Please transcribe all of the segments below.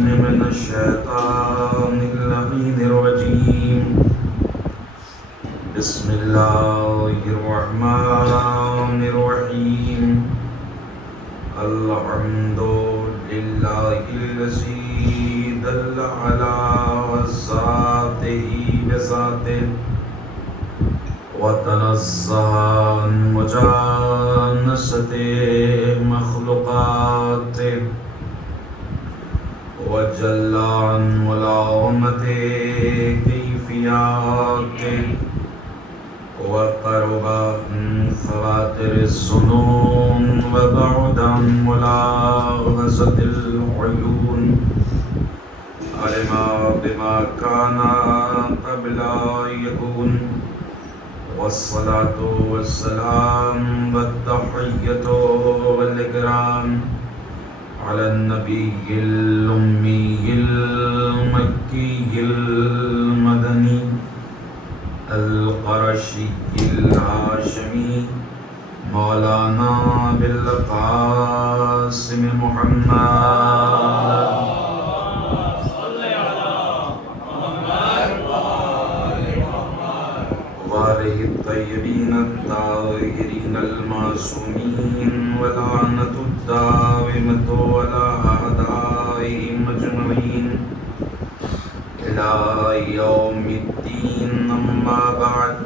من الشيطان اللعين الرجيم. بسم الله الرحمن الرحيم. الحمد لله الذي دل على ذاته بذاته وتنزه عن مجانسة مخلوقاته وجل عن ملائمة كيفياته وقرب عن خواطر الظنون وبعد عن ملاحظة العيون. علم بما كان قبل أن يكون. والصلاة والسلام والتحية والإكرام على النبي الأمي المكي المدني القرشي الهاشمي مولانا بالقاسم محمد وآله الطيبين الطاهرين المعصومين ولعنة الدائمة على أعدائهم أجمعين إلى يوم الدين. أما بعد،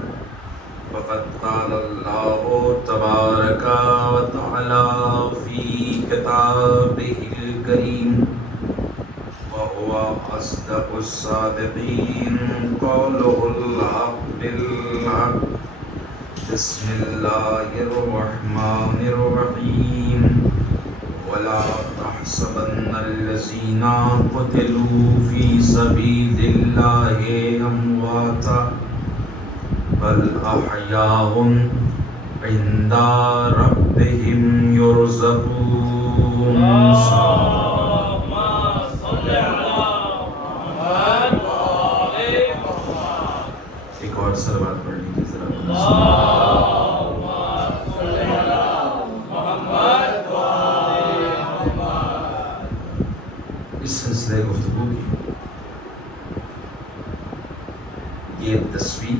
فقد قال الله تبارك وتعالى في كتابه الكريم وهو أصدق الصادقين قوله الحق بالحق. بسم الله الرحمن الرحيم. ولا تحسبن الذين قتلوا في سبيل الله أمواتا بل أحياء عند ربهم يرزقون. ایک اور صلوات پڑھ لیجیے ذرا. اس سلسلے گفتگو کی یہ 10ویں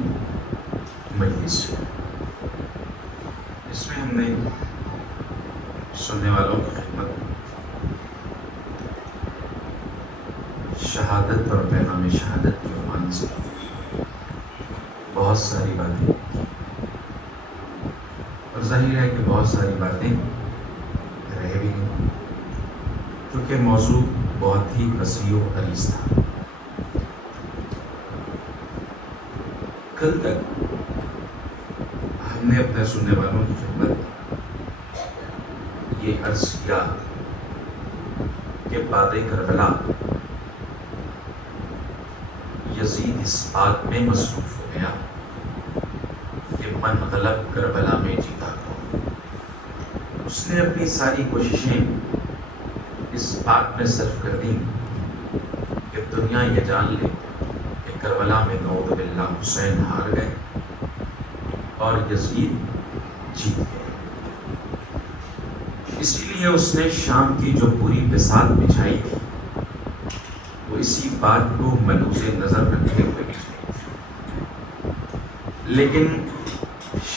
مجلس ہے. اس میں ہم نے سننے والوں کی خدمت شہادت اور پیغام شہادت کے عنوان سے بہت ساری باتیں کی اور ظاہر ہے کہ بہت ساری باتیں رہ بھی گئی کیونکہ موضوع بہت ہی وسیع و عریض تھا. کل تک ہم نے اپنے سننے والوں کی خدمت یہ عرض کیا کہ بعد کربلا یزید اس بات میں مصروف ہو گیا کہ من غلب کربلا میں جیتا کون. اس نے اپنی ساری کوششیں اس بات میں صرف کر دی کہ دنیا یہ جان لے کہ کربلا میں نعوذ باللہ حسین ہار گئے اور یزید جیت گئے. اسی لیے اس نے شام کی جو پوری بساط بچھائی تھی وہ اسی بات کو ملوز نظر رکھتے ہوئے بچھائی تھی. لیکن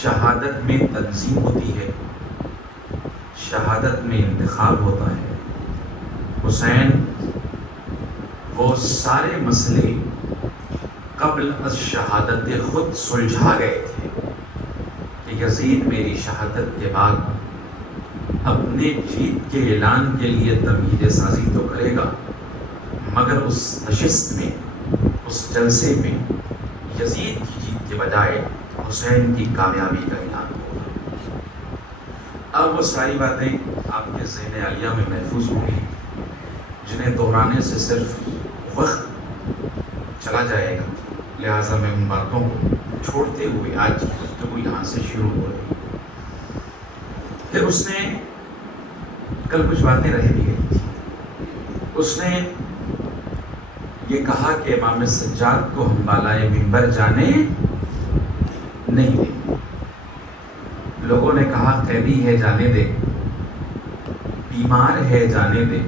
شہادت میں تنظیم ہوتی ہے، شہادت میں انتخاب ہوتا ہے. حسین وہ سارے مسئلے قبل از شہادت خود سلجھا گئے تھے کہ یزید میری شہادت کے بعد اپنے جیت کے اعلان کے لیے تمہید سازی تو کرے گا مگر اس نشست میں، اس جلسے میں یزید کی جیت کے بجائے حسین کی کامیابی کا اعلان ہوگا. اب وہ ساری باتیں آپ کے ذہن عالیہ میں محفوظ ہوں گی جنہیں دہرانے سے صرف وقت چلا جائے گا. لہٰذا میں ان باتوں کو چھوڑتے ہوئے آج کی گفتگو یہاں سے شروع ہو رہی ہے. پھر اس نے کل کچھ باتیں رہ بھی گئی تھی. اس نے یہ کہا کہ امام سجاد کو ہم بالائے منبر جانے نہیں دیں. لوگوں نے کہا قیدی ہے جانے دے، بیمار ہے جانے دے،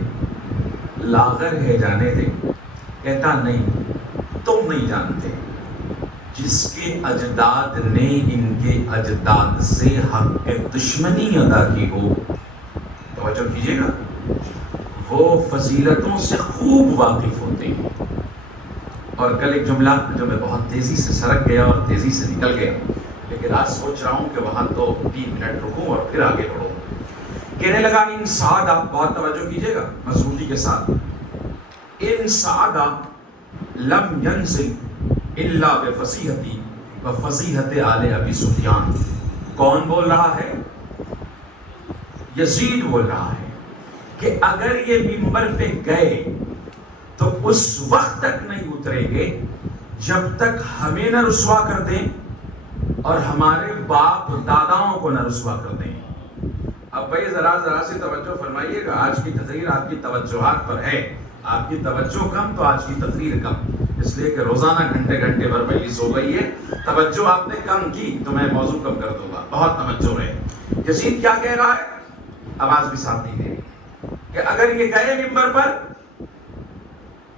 لاغر ہے جانے دے. کہتا نہیں تم نہیں جانتے، جس کے اجداد نے ان کے اجداد سے حق پہ دشمنی ادا کی ہو، توجہ کیجیے گا، وہ فضیلتوں سے خوب واقف ہوتے ہیں. اور کل ایک جملہ جو میں بہت تیزی سے سرک گیا اور تیزی سے نکل گیا، لیکن آج سوچ رہا ہوں کہ وہاں تو 3 منٹ رکوں اور پھر آگے بڑھوں. کہنے لگا ان سعادہ، بہت توجہ کیجیے گا مضبوطی کے ساتھ، ان سعادہ لم ینزل الا بفصیحتی وفصیحت آل ابی سفیان. کون بول رہا ہے؟ یزید بول رہا ہے کہ اگر یہ منبر پہ گئے تو اس وقت تک نہیں اتریں گے جب تک ہمیں نہ رسوا کر دیں اور ہمارے باپ داداؤں کو نہ رسوا کر دیں. اب بھائی ذرا سی توجہ فرمائیے گا، آج کی تقریر آپ کی توجہات پر ہے. آپ کی توجہ کم تو آج کی تقریر کم، اس لیے کہ روزانہ گھنٹے بھر مجلس ہو گئی ہے. توجہ آپ نے کم کی تو میں موضوع کم کر دوں گا. بہت توجہ ہے. یزید کیا کہہ رہا ہے؟ آواز بھی ساتھ نہیں دے رہی کہ اگر یہ گئے منبر پر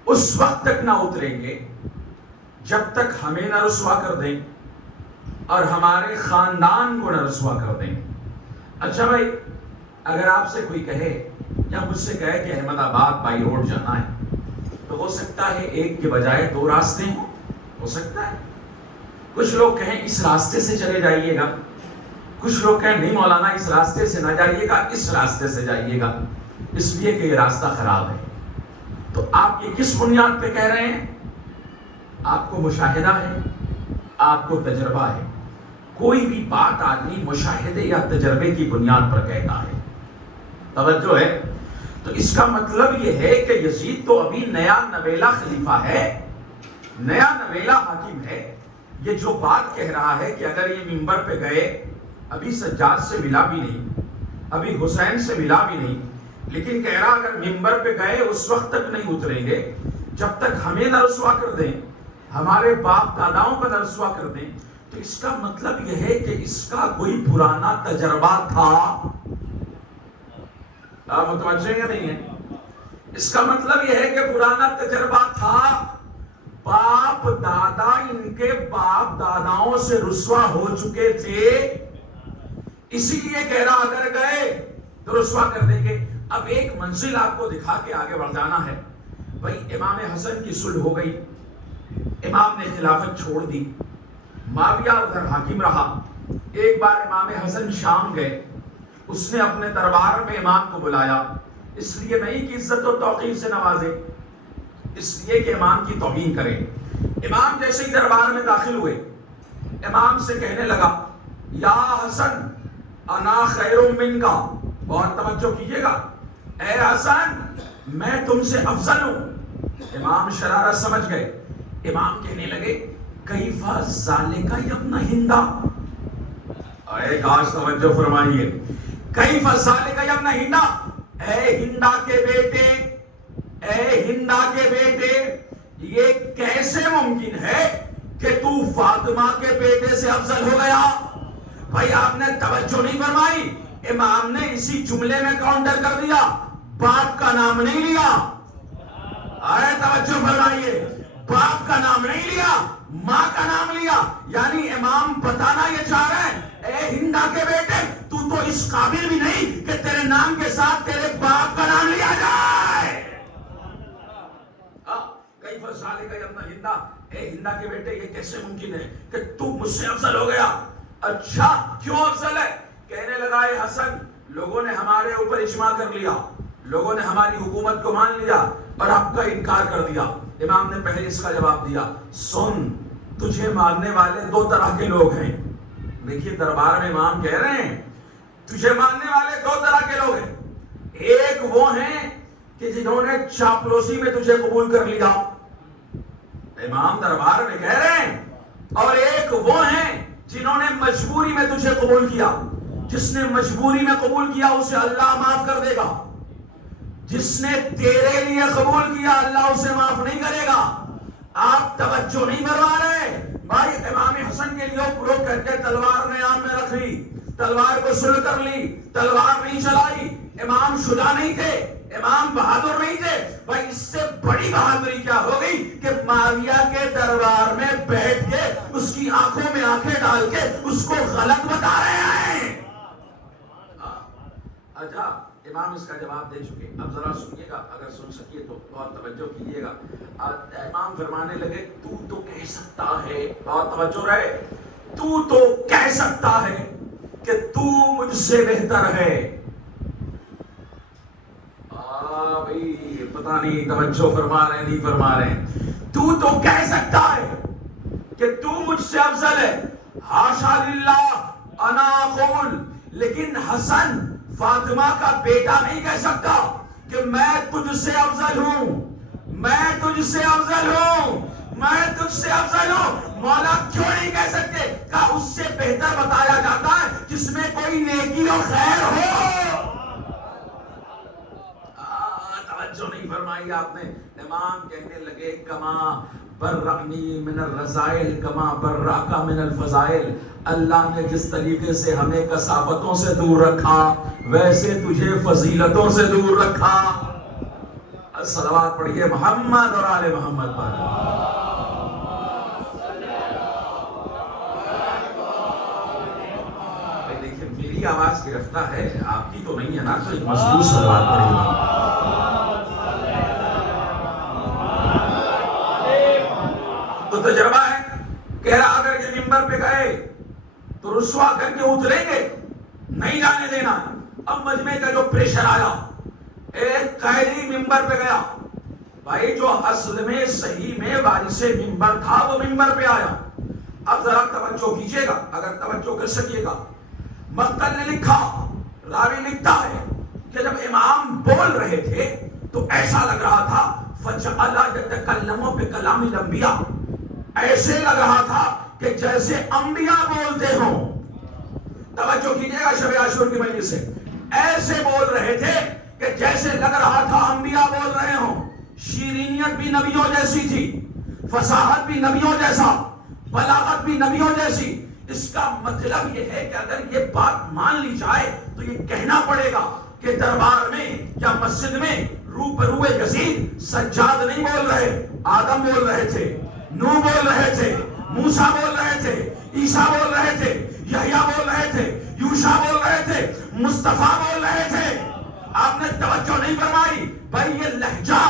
اس وقت تک نہ اتریں گے جب تک ہمیں نہ رسوا کر دیں اور ہمارے خاندان کو نہ رسوا کر دیں. اچھا بھائی، اگر آپ سے کوئی کہے یا مجھ سے کہے کہ احمد آباد بائی روڈ جانا ہے، تو ہو سکتا ہے ایک کے بجائے 2 راستے ہوں. ہو سکتا ہے کچھ لوگ کہیں اس راستے سے چلے جائیے گا، کچھ لوگ کہیں نہیں مولانا اس راستے سے نہ جائیے گا، اس راستے سے جائیے گا، اس لیے کہ یہ راستہ خراب ہے. تو آپ یہ کس بنیاد پہ کہہ رہے ہیں؟ آپ کو مشاہدہ ہے، آپ کو تجربہ ہے. کوئی بھی بات آدمی مشاہدے یا تجربے کی بنیاد پر کہتا ہے. توجہ ہے. تو اس کا مطلب یہ ہے کہ یزید تو ابھی نیا نویلا خلیفہ ہے، نیا نویلا حاکم ہے. یہ جو بات کہہ رہا ہے کہ اگر یہ منبر پہ گئے، ابھی سجاد سے ملا بھی نہیں، ابھی حسین سے ملا بھی نہیں، لیکن کہہ رہا اگر منبر پہ گئے اس وقت تک نہیں اتریں گے جب تک ہمیں نہ رسوا کر دیں، ہمارے باپ داداؤں کو نہ رسوا کر دیں. تو اس کا مطلب یہ ہے کہ اس کا کوئی پرانا تجربہ تھا. آپ متوجہ یا نہیں ہے؟ اس کا مطلب یہ ہے کہ پرانا تجربہ تھا. باپ دادا ان کے باپ داداؤں سے رسوا ہو چکے تھے، اسی لیے کہہ رہا اگر گئے تو رسوا کر دیں گے. اب ایک منزل آپ کو دکھا کے آگے بڑھ جانا ہے. بھائی امام حسن کی صلح ہو گئی، امام نے خلافت چھوڑ دی، معاویہ ادھر حاکم رہا. ایک بار امام حسن شام گئے، اس نے اپنے دربار میں امام کو بلایا، اس لیے نہیں کہ عزت و توقیر سے نوازے، اس لیے کہ امام کی توہین کرے. امام جیسے ہی دربار میں داخل ہوئے، امام سے کہنے لگا یا حسن انا خیر منکا. بہت توجہ کیجیے گا، اے حسن میں تم سے افضل ہوں. امام شرارت سمجھ گئے. امام کہنے لگے کیف ذالک یا ابن ہندا. اے کاش توجہ فرمائیے، کیف ذالک یا ابن ہندا، اے ہندا کے بیٹے، اے ہندا کے بیٹے، یہ کیسے ممکن ہے کہ تو فاطمہ کے بیٹے سے افضل ہو گیا؟ بھائی آپ نے توجہ نہیں فرمائی. امام نے اسی جملے میں کاؤنٹر کر دیا، باپ کا نام نہیں لیا. ارے توجہ فرمائیے، باپ کا نام نہیں لیا، ماں کا نام لیا. یعنی امام بتانا یہ چاہ رہے ہیں اے ہندا کے بیٹے، تو اس قابل بھی نہیں کہ تیرے نام کے ساتھ تیرے باپ کا نام لیا جائے. کیف ذالک یا ابن ہندا، اے ہندا کے بیٹے یہ کیسے ممکن ہے کہ تو مجھ سے افضل ہو گیا؟ اچھا کیوں افضل ہے؟ کہنے لگا اے حسن لوگوں نے ہمارے اوپر اجماع کر لیا، لوگوں نے ہماری حکومت کو مان لیا اور آپ کا انکار کر دیا. امام نے پہلے اس کا جواب دیا، سن تجھے ماننے والے 2 طرح کے لوگ ہیں. دیکھیے دربار میں امام کہہ رہے ہیں تجھے ماننے والے 2 طرح کے لوگ ہیں. ایک وہ ہیں کہ جنہوں نے چاپلوسی میں تجھے قبول کر لیا، امام دربار میں کہہ رہے ہیں، اور ایک وہ ہیں جنہوں نے مجبوری میں تجھے قبول کیا. جس نے مجبوری میں قبول کیا اسے اللہ معاف کر دے گا، جس نے تیرے لیے قبول کیا اللہ اسے معاف نہیں کرے گا. آپ توجہ نہیں فرما رہے. بھائی امام حسن کے لیے لوگ کہتے تلوار نے آم میں رکھ لی، تلوار کو سل کر لی، تلوار نہیں چلائی. امام شجاع نہیں تھے، امام بہادر نہیں تھے بھائی، اس سے بڑی بہادری کیا ہو گئی کہ معاویہ کے دربار میں بیٹھ کے اس کی آنکھوں میں آنکھیں ڈال کے اس کو غلط بتا رہے ہیں۔ اچھا، امام اس کا جواب دے چکے، اب ذرا سنیے گا، اگر سن سکیے تو بہت توجہ کیجیے گا۔ امام فرمانے لگے تو کہہ سکتا ہے، بہت توجہ رہے، تو کہہ سکتا ہے کہ تو مجھ سے بہتر ہے۔ بھائی پتہ نہیں توجہ فرما رہے نہیں فرما رہے۔ تو کہہ سکتا ہے کہ تو مجھ سے افضل ہے، حاشا للہ انا اقول، لیکن حسن فاطمہ کا بیٹا نہیں کہہ سکتا کہ میں تجھ سے افضل ہوں، میں تجھ سے افضل ہوں، میں تجھ سے افضل ہوں۔ مولا کیوں نہیں کہہ سکتے؟ کہ اس سے بہتر بتایا جاتا ہے جس میں کوئی نیکی اور خیر ہو۔ توجہ نہیں فرمائی آپ نے۔ امام کہنے لگے کما برعنی من الرذائل کما برعک من الفضائل، اللہ نے جس طریقے سے ہمیں کثافتوں سے دور رکھا ویسے تجھے فضیلتوں سے دور رکھا۔ صلوات پڑھیے محمد اور آل محمد پر۔ دیکھیں میری آواز گرفتہ ہے، آپ کی تو نہیں ہے نا، تو ایک مضبوط صلوات پڑھیے۔ تو تجربہ ہے، کہہ رہا اگر یہ ممبر پہ گئے تو رسوا کر کے اتریں گے، نہیں جانے دینا۔ اب مجمع کا جو پریشر آیا، ایک قائدی ممبر پہ گیا، بھائی جو اصل میں صحیح میں وارث ممبر تھا وہ ممبر پہ آیا۔ اب ذرا توجہ کیجئے گا اگر توجہ کر سکیے گا۔ مقتل نے لکھا، راوی لکھتا ہے کہ جب امام بول رہے تھے تو ایسا لگ رہا تھا فَجَعَلَ يَتَكَلَّمُ بِكَلَامِ الْأَنْبِيَاءِ، ایسے لگ رہا تھا کہ جیسے انبیاء بولتے ہوں۔ توجہ کیجئے گا شب عاشور کی مجلس سے، ایسے بول رہے تھے کہ جیسے لگ رہا تھا انبیاء بول رہے ہوں۔ شیرینیت بھی نبیوں جیسی تھی، فصاحت بھی نبیوں جیسا، بلاغت بھی نبیوں جیسی۔ اس کا مطلب یہ ہے کہ اگر یہ بات مان لی جائے تو یہ کہنا پڑے گا کہ دربار میں یا مسجد میں روبرو یزید سجاد نہیں بول رہے، آدم بول رہے تھے، نوح بول رہے تھے، موسیٰ بول رہے تھے، عیسیٰ بول رہے تھے، یحییٰ بول رہے تھے، یوشع بول رہے تھے، مصطفیٰ بول رہے تھے۔ آپ نے توجہ نہیں فرمائی بھائی یہ لہجہ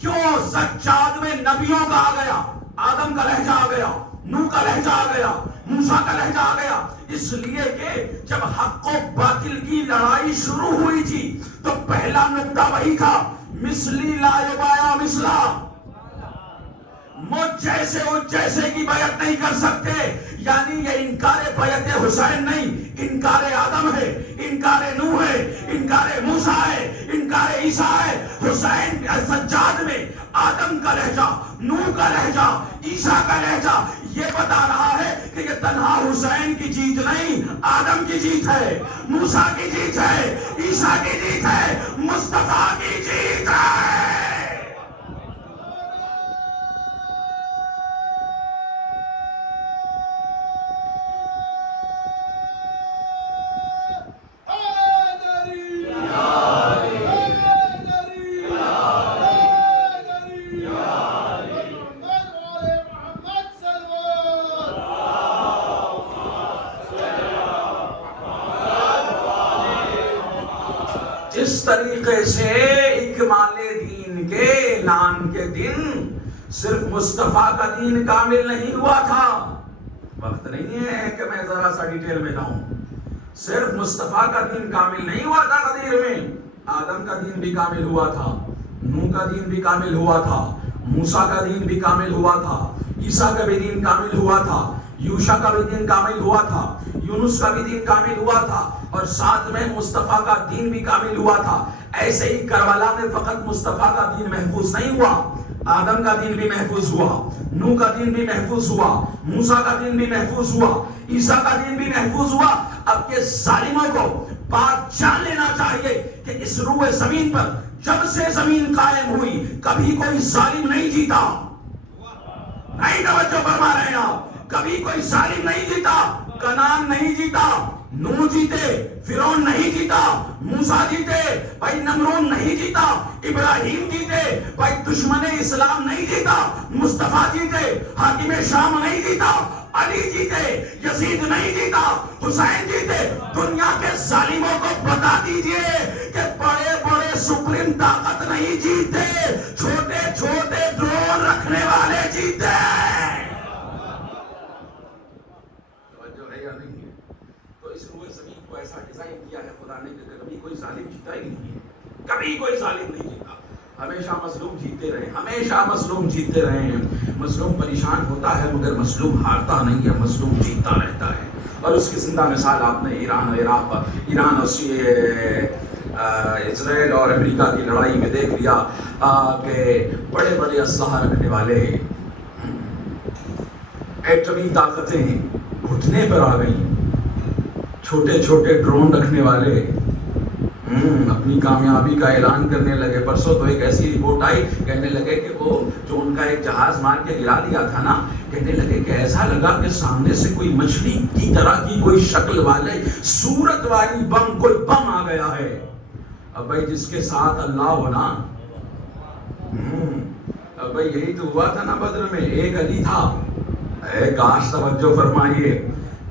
کیوں سجاد میں نبیوں کا آ گیا؟ آدم کا لہجہ آ گیا، نوح کا لہجہ آ گیا، موسیٰ کا لہجہ آ گیا۔ اس لیے کہ جب حق و باطل کی لڑائی شروع ہوئی تھی تو پہلا نقطہ وہی تھا، مثلی لا یبایا مثلا، مجھ جیسے اس جیسے کی بیعت نہیں کر سکتے۔ یعنی یہ انکار بیعت حسین نہیں، انکار آدم ہے، انکار نوح ہے، انکار موسیٰ ہے، انکار عیسیٰ ہے۔ حسین سجاد میں آدم کا لہجہ، نوح کا لہجہ، عیسیٰ کا لہجہ یہ بتا رہا ہے کہ یہ تنہا حسین کی جیت نہیں، آدم کی جیت ہے، موسیٰ کی جیت ہے، عیسیٰ کی جیت ہے، مصطفیٰ کی جیت ہے۔ اس طریقے سے اکمال دین کے اعلان کے دن صرف مصطفیٰ کا دین کامل نہیں ہوا تھا۔ وقت نہیں ہے کہ میں ذرا سا ڈیٹیل میں جاؤں۔ صرف مصطفیٰ کا دین کامل نہیں ہوا تھا قدیر میں، آدم کا دین بھی کامل ہوا تھا، نوح کا دین بھی کامل ہوا تھا، موسیٰ کا دین بھی کامل ہوا تھا، عیسیٰ کا بھی دین کامل ہوا تھا، یوشع کا بھی دین کامل ہوا تھا، یونس کا بھی دین کامل ہوا تھا، اور ساتھ میں مصطفیٰ کا دین بھی کامل ہوا تھا۔ ایسے ہی کربلا میں فقط مصطفیٰ کا دین محفوظ نہیں ہوا، آدم کا دین بھی محفوظ ہوا، نوح کا دین بھی محفوظ ہوا، موسیٰ کا دین بھی محفوظ ہوا، عیسیٰ کا دین بھی محفوظ ہوا۔ اب یہ ظالموں کو بات جان لینا چاہیے کہ اس روئے زمین پر جب سے زمین قائم ہوئی کبھی کوئی ظالم نہیں جیتا۔ نہیں توجہ فرما رہے ہیں آپ، کبھی کوئی ظالم نہیں جیتا، کنعان نہیں جیتا، نوح جیتے، فرعون نہیں جیتا، موسیٰ جیتے، بھائی نمرود نہیں جیتا، ابراہیم جیتے، بھائی دشمن اسلام نہیں جیتا، مصطفیٰ جیتے، حاکم شام نہیں جیتا، علی جیتے، یزید نہیں جیتا، حسین جیتے۔ دنیا کے ظالموں کو بتا دیجئے کہ بڑے بڑے سپریم طاقت نہیں جیتے، چھوٹے چھوٹے ڈرون رکھنے والے جیتے۔ توجہ ہے یا نہیں ہے؟ تو اس روئے زمین کو ایسا ڈیزائن کیا ہے خدا نے کہ کبھی کوئی ظالم جیتا ہی نہیں ہے، کبھی کوئی ظالم نہیں جیتا، ہمیشہ مظلوم جیتے رہے، ہمیشہ مظلوم جیتے رہے ہیں۔ مظلوم پریشان ہوتا ہے مگر مظلوم ہارتا نہیں ہے، مظلوم جیتا رہتا ہے۔ اور اس کی زندہ مثال آپ نے ایران اور عراق، ایران اور اسرائیل اور امریکہ کی لڑائی میں دیکھ لیا کہ بڑے بڑے اسلحہ رکھنے والے ایٹمی طاقتیں گھٹنے پر آ گئیں، چھوٹے چھوٹے ڈرون رکھنے والے اپنی کامیابی کا اعلان کرنے لگے۔ پرسوں تو ایک ایسی رپورٹ آئی، کہنے لگے کہ وہ جو ان کا ایک جہاز مار کے گرا دیا تھا نا، کہنے لگے کہ ایسا لگا کہ سامنے سے کوئی مچھلی کی طرح کی کوئی شکل والے صورت والی بم، کوئی بم آ گیا ہے۔ اب بھائی جس کے ساتھ اللہ ہونا، اب بھائی یہی تو ہوا تھا نا بدر میں، ایک علی تھا، اے کاش توجہ فرمائیے،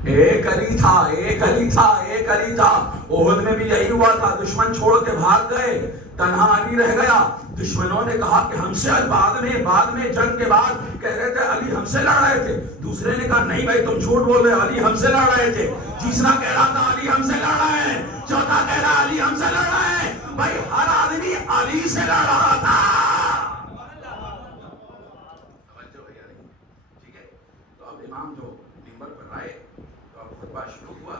ایک علی تھا، ایک علی تھا، ایک علی تھا۔ احد میں بھی یہی ہوا تھا، دشمن چھوڑ کے بھاگ گئے، تنہا علی رہ گیا۔ دشمنوں نے کہا کہ ہم سے بعد میں جنگ کے بعد کہہ رہے تھے علی ہم سے لڑ رہے تھے، دوسرے نے کہا نہیں بھائی تم جھوٹ بول رہے، علی ہم سے لڑ رہے تھے، تیسرا کہہ رہا تھا علی ہم سے لڑ رہے ہیں، چوتھا کہہ رہا علی ہم سے لڑ رہے ہیں۔ بھائی ہر آدمی علی سے لڑ رہا تھا۔ ٹھیک ہے، تو اب امام جو منبر پر آئے تو اب خطبہ شروع ہوا،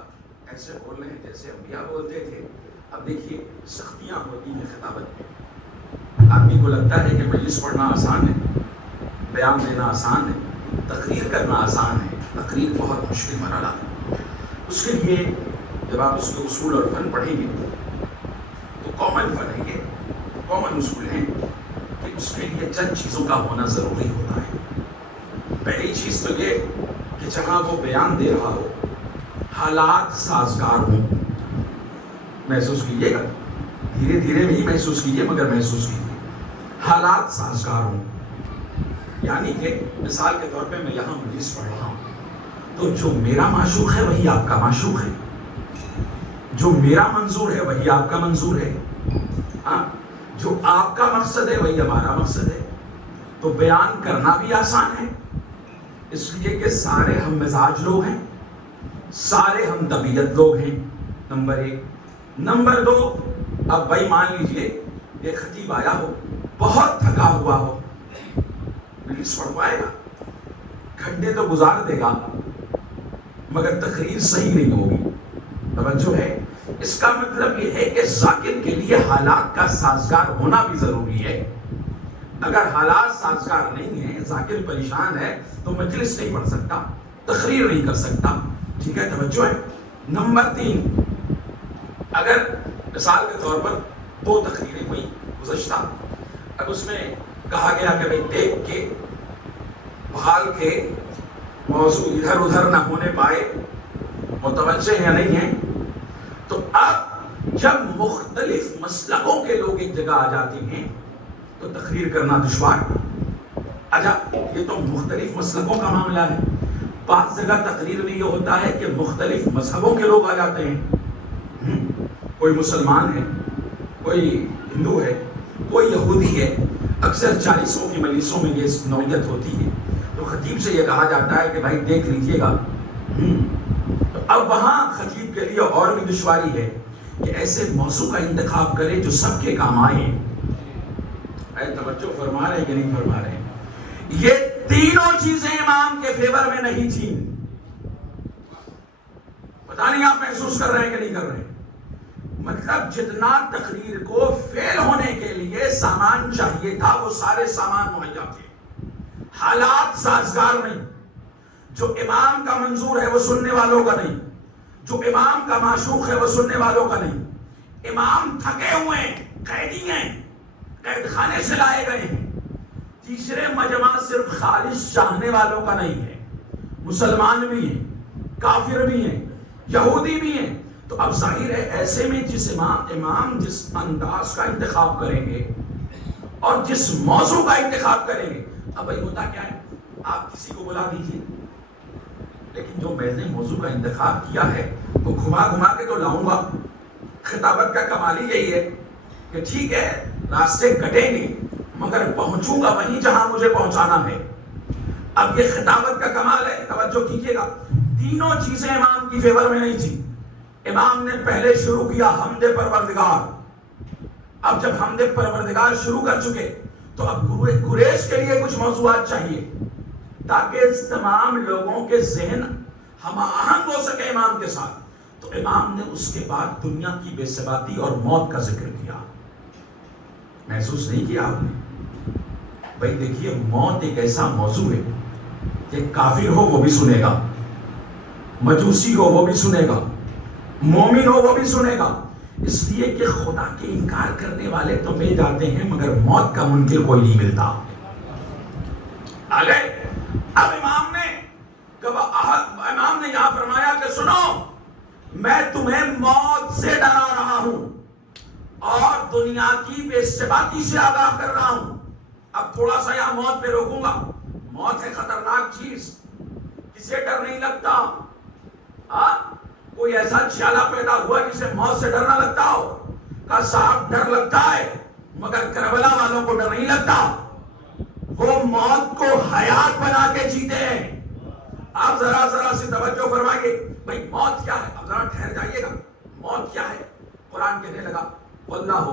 ایسے بول رہے ہیں جیسے انبیاء بولتے تھے۔ اب دیکھیے سختیاں ہوتی ہیں خطابت میں، آدمی کو لگتا ہے کہ مجلس پڑھنا آسان ہے، بیان دینا آسان ہے، تقریر کرنا آسان ہے، تقریر بہت مشکل مرحلہ ہے۔ اس کے لیے جب آپ اس کے اصول اور فن پڑھیں گے تو کامن فن ہے، یہ کامن اصول ہیں کہ اس کے لیے چند چیزوں کا ہونا ضروری ہوتا ہے۔ پہلی چیز تو یہ کہ جہاں وہ بیان دے رہا ہو حالات سازگار ہوں۔ محسوس کیجیے گا، دھیرے دھیرے نہیں محسوس کیجیے مگر محسوس کیجیے، حالات سازگار ہوں۔ یعنی کہ مثال کے طور پہ میں یہاں مجلس پڑھ رہا ہوں تو جو میرا معشوق ہے وہی آپ کا معشوق ہے، جو میرا منظور ہے وہی آپ کا منظور ہے، ہاں جو آپ کا مقصد ہے وہی ہمارا مقصد ہے۔ تو بیان کرنا بھی آسان ہے، اس لیے کہ سارے ہم مزاج لوگ ہیں، سارے ہم طبیعت لوگ ہیں، نمبر ایک۔ نمبر دو، اب بھائی مان لیجئے ایک خطیب آیا ہو، بہت تھکا ہوا ہو، مجلس پڑھوائے گا، گھنٹے تو گزار دے گا مگر تقریر صحیح نہیں ہوگی۔ توجہ ہے، اس کا مطلب یہ ہے کہ ذاکر کے لیے حالات کا سازگار ہونا بھی ضروری ہے۔ اگر حالات سازگار نہیں ہیں، ذاکر پریشان ہے تو مجلس نہیں پڑھ سکتا، تقریر نہیں کر سکتا۔ ٹھیک ہے، توجہ ہے۔ نمبر تین، اگر مثال کے طور پر دو تقریریں ہوئی گزشتہ، اب اس میں کہا گیا کہ بھئی دیکھ کے بھال کے موضوع ادھر ادھر نہ ہونے پائے، متوجہ یا نہیں ہیں، تو اب جب مختلف مسلکوں کے لوگ ایک جگہ آ جاتے ہیں تو تقریر کرنا دشوار۔ اچھا یہ تو مختلف مسلکوں کا معاملہ ہے، بعض جگہ تقریر میں یہ ہوتا ہے کہ مختلف مذہبوں کے لوگ آ جاتے ہیں، کوئی مسلمان ہے، کوئی ہندو ہے، کوئی یہودی ہے، اکثر 40 کی مجلسوں میں یہ نوعیت ہوتی ہے، تو خطیب سے یہ کہا جاتا ہے کہ بھائی دیکھ لیجئے گا۔ تو اب وہاں خطیب کے لیے اور بھی دشواری ہے کہ ایسے موضوع کا انتخاب کرے جو سب کے کام آئے۔ اے توجہ فرما رہے ہیں کہ نہیں فرما رہے ہیں؟ یہ تینوں چیزیں امام کے فیور میں نہیں تھیں۔ پتہ نہیں آپ محسوس کر رہے ہیں کہ نہیں کر رہے ہیں؟ مطلب جتنا تقریر کو فیل ہونے کے لیے سامان چاہیے تھا وہ سارے سامان مہیا تھے، حالات سازگار نہیں۔ جو امام کا منظور ہے وہ سننے والوں کا نہیں، جو امام کا معشوق ہے وہ سننے والوں کا نہیں۔ امام تھکے ہوئے ہیں، قیدی ہیں، قید خانے سے لائے گئے ہیں۔ تیسرے مجمع صرف خالص چاہنے والوں کا نہیں ہے، مسلمان بھی ہیں، کافر بھی ہیں، یہودی بھی ہیں. تو اب ظاہر ہے ایسے میں جس امام جس انداز کا انتخاب کریں گے اور جس موضوع کا انتخاب کریں گے، اب بھائی ہوتا کیا ہے، آپ کسی کو بلا دیجیے، لیکن جو میں نے موضوع کا انتخاب کیا ہے وہ گھما گھما کے تو لاؤں گا. خطابت کا کمال ہی یہی ہے کہ ٹھیک ہے راستے کٹیں گے مگر پہنچوں گا وہیں جہاں مجھے پہنچانا ہے. اب یہ خطابت کا کمال ہے. توجہ کیجیے گا، تینوں چیزیں امام کی فیور میں نہیں تھی. امام نے پہلے شروع کیا حمد پروردگار. اب جب حمد پروردگار شروع کر چکے تو اب قریش کے لیے کچھ موضوعات چاہیے تاکہ تمام لوگوں کے ذہن ہم آہنگ ہو سکے امام کے ساتھ. تو امام نے اس کے بعد دنیا کی بے ثباتی اور موت کا ذکر کیا. محسوس نہیں کیا آپ نے؟ بھائی دیکھیے، موت ایک ایسا موضوع ہے کہ کافر ہو وہ بھی سنے گا، مجوسی ہو وہ بھی سنے گا، مومن ہو وہ بھی سنے گا. اس لیے کہ خدا کے انکار کرنے والے تو مل جاتے ہیں مگر موت کا منکر کوئی نہیں ملتا. آگے اب امام نے یہاں فرمایا کہ سنو، میں تمہیں موت سے ڈرا رہا ہوں اور دنیا کی بے ثباتی سے آگاہ کر رہا ہوں. اب تھوڑا سا یہاں موت پہ روکوں گا. موت ہے خطرناک چیز، کسے ڈر نہیں لگتا؟ کوئی ایسا چالا پیدا ہوا جسے موت سے ڈر نہ لگتا ہو؟ کا صاحب ڈر لگتا ہے مگر کربلا والوں کو ڈر نہیں لگتا. وہ موت کو حیات بنا کے جیتے ہیں. آپ ذرا سی توجہ فرمائیے. بھائی موت کیا ہے؟ اب ذرا ٹھہر جائیے گا. موت کیا ہے؟ قرآن کہنے لگا واللہ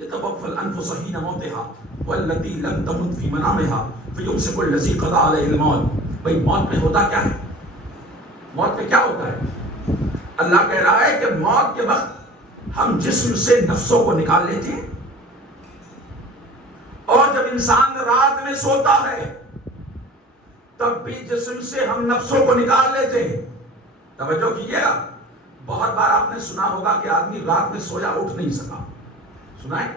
یتوفی الانفس حین موتها واللتی لم تمت فی منامها فیمسک الذی قضی علیہ الموت. بھائی موت میں ہوتا کیا ہے؟ موت میں کیا ہوتا ہے؟ اللہ کہہ رہا ہے کہ موت کے وقت ہم جسم سے نفسوں کو نکال لیتے ہیں، اور جب انسان رات میں سوتا ہے تب بھی جسم سے ہم نفسوں کو نکال لیتے ہیں. توجہ کیجیے گا، بہت بار آپ نے سنا ہوگا کہ آدمی رات میں سویا اٹھ نہیں سکا. سنا ہے؟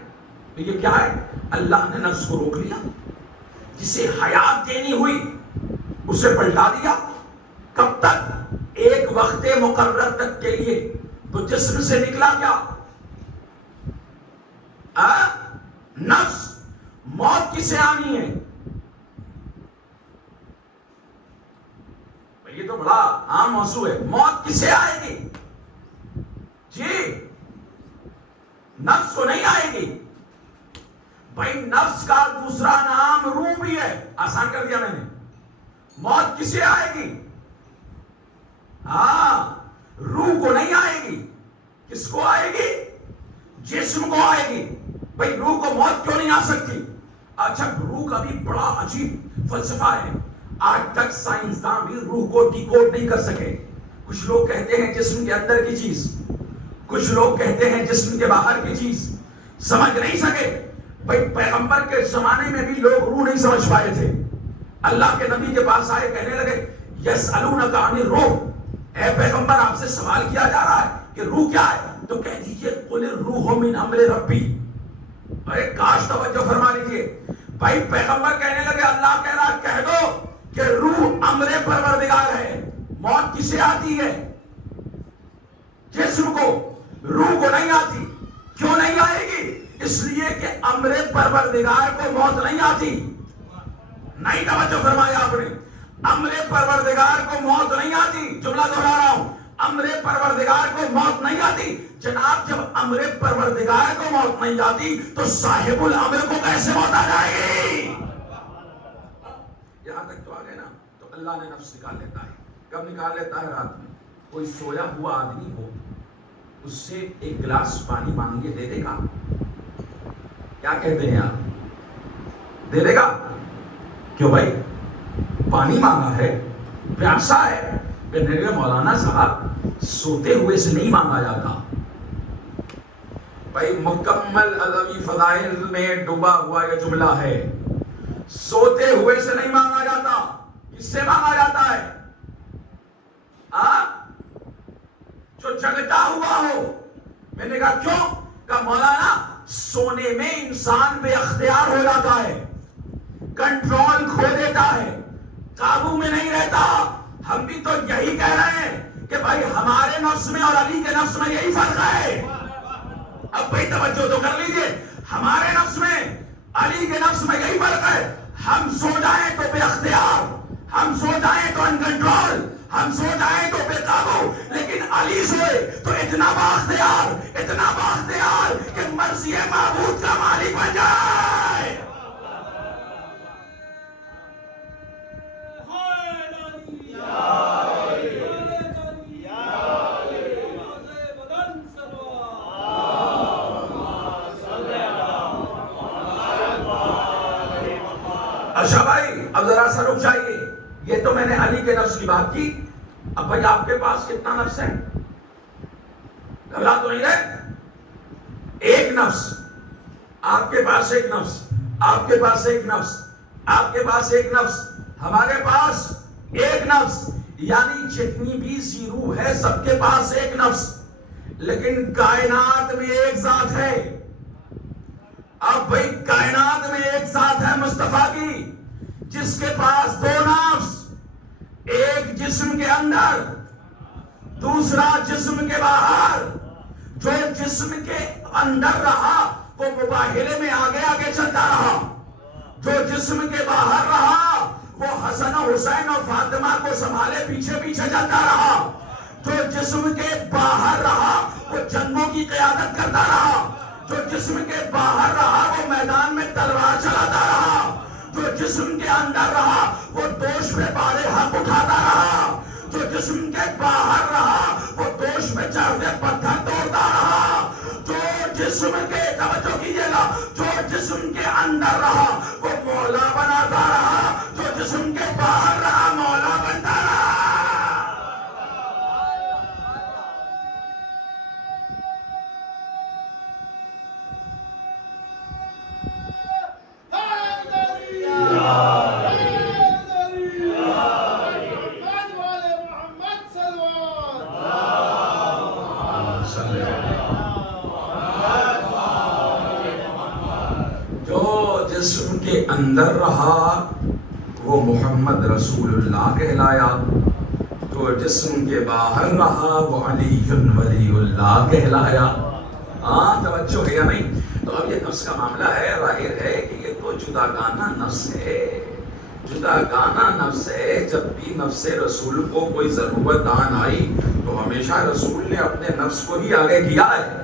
تو یہ کیا ہے؟ اللہ نے نفس کو روک لیا. جسے حیات دینی ہوئی اسے پلٹا دیا. کب تک؟ ایک وقت مقرر تک کے لیے. تو جسم سے نکلا کیا؟ نفس. موت کسے آنی ہے؟ یہ تو بڑا عام موضوع ہے. موت کسے آئے گی؟ جی نفس کو نہیں آئے گی. بھائی نفس کا دوسرا نام روح بھی ہے. آسان کر دیا میں نے. موت کسے آئے گی؟ روح کو نہیں آئے گی. کس کو آئے گی؟ جسم کو آئے گی. بھائی روح کو موت کیوں نہیں آ سکتی؟ اچھا روح کا بھی بڑا عجیب فلسفہ ہے. آج تک سائنسدان بھی روح کو ڈیکوڈ نہیں کر سکے. کچھ لوگ کہتے ہیں جسم کے اندر کی چیز، کچھ لوگ کہتے ہیں جسم کے باہر کی چیز. سمجھ نہیں سکے. بھائی پیغمبر کے زمانے میں بھی لوگ روح نہیں سمجھ پائے تھے. اللہ کے نبی کے پاس آئے، کہنے لگے یسألونک عن الروح، اے پیغمبر آپ سے سوال کیا جا رہا ہے کہ روح کیا ہے؟ تو کہہ دیجئے قل الروح من امر ربی. ارے کاش توجہ فرما لیجئے. بھائی پیغمبر کہنے لگے اللہ کہہ رہا کہہ دو کہ روح امر پروردگار ہے. موت کسے آتی ہے؟ جسم کو. روح کو نہیں آتی. کیوں نہیں آئے گی؟ اس لیے کہ امر پروردگار کو موت نہیں آتی. نہیں توجہ فرمایا آپ نے. امر پروردگار کو موت نہیں آتی. جملہ دہرا رہا ہوں، امر پروردگار کو موت نہیں آتی. جناب جب امر پروردگار کو موت نہیں آتی تو صاحب الامر کو کیسے موت آ جائے گی؟ یہاں تک تو آ گئے نا. تو اللہ نے نفس نکال لیتا ہے. کب نکال لیتا ہے؟ رات میں. کوئی سویا ہوا آدمی ہو، اس سے ایک گلاس پانی مانگیے، دے دے گا؟ کیا کہتے ہیں آپ؟ دے دے گا؟ کیوں بھائی؟ پانی مانگا ہے، پیاسا ہے. کہنے لگے مولانا صاحب سوتے ہوئے سے نہیں مانگا جاتا. بھائی مکمل ادبی فضائل میں ڈوبا ہوا یہ جملہ ہے. سوتے ہوئے سے نہیں مانگا جاتا. کس سے مانگا جاتا ہے؟ جو جگتا ہوا ہو. میں نے کہا کیوں؟ کہا مولانا سونے میں انسان بے اختیار ہو جاتا ہے، کنٹرول کھو دیتا ہے، قابو میں نہیں رہتا. ہم بھی تو یہی کہہ رہے ہیں کہ بھائی ہمارے نفس میں اور علی کے نفس میں یہی فرق ہے. اب بھائی توجہ تو کر لیجئے. ہمارے نفس میں علی کے نفس میں یہی فرق ہے. ہم سو جائیں تو بے اختیار، ہم سو جائیں تو ان کنٹرول، ہم سو جائیں تو بے قابو. لیکن علی سوئے تو اتنا بااختیار، اتنا بااختیار کہ مرضی معبود کا مالک بن جائے. اچھا بھائی اب ذرا سا رک جائیے. یہ تو میں نے علی کے نفس کی بات کی. اب بھائی آپ کے پاس کتنا نفس ہے؟ گھبرا تو نہیں رہے؟ ایک نفس. آپ کے پاس ایک نفس، آپ کے پاس ایک نفس، آپ کے پاس ایک نفس، ہمارے پاس ایک نفس. یعنی جتنی بھی سی روح ہے سب کے پاس ایک نفس. لیکن کائنات میں ایک ذات ہے. اب بھائی کائنات میں ایک ذات ہے مصطفیٰ کی، جس کے پاس دو نفس، ایک جسم کے اندر، دوسرا جسم کے باہر. جو جسم کے اندر رہا وہ مباہلے میں آگے آگے چلتا رہا، جو جسم کے باہر رہا وہ حسن و حسین اور فاطمہ کو سنبھالے پیچھے پیچھے چلتا رہا، جو جسم کے باہر رہا وہ جنگوں کی قیادت کرتا رہا، جو جسم کے باہر رہا وہ میدان میں تلوار چلاتا رہا، جو جسم کے اندر رہا وہ دوش پہ بارے حق اٹھاتا رہا، جو جسم کے باہر رہا وہ دوش پہ چڑھتے پتھر توڑتا رہا، جو جسم کے توجہ کیجیے گا، جو جسم کے اندر رہا وہ مولا بناتا رہا، جو جسم کے باہر رہا مولا بنتا رہا. جسم کے اندر رہا وہ محمد رسول اللہ کہلایا، جو جسم کے باہر رہا وہ علی ولی اللہ کہلایا. ہاں توجہ ہے یا نہیں؟ تو اب یہ نفس کا معاملہ ہے. ظاہر ہے کہ یہ تو جدا گانا نفس ہے، جدا گانا نفس ہے. جب بھی نفس رسول کو کوئی ضرورت آن آئی تو ہمیشہ رسول نے اپنے نفس کو ہی آگے کیا ہے.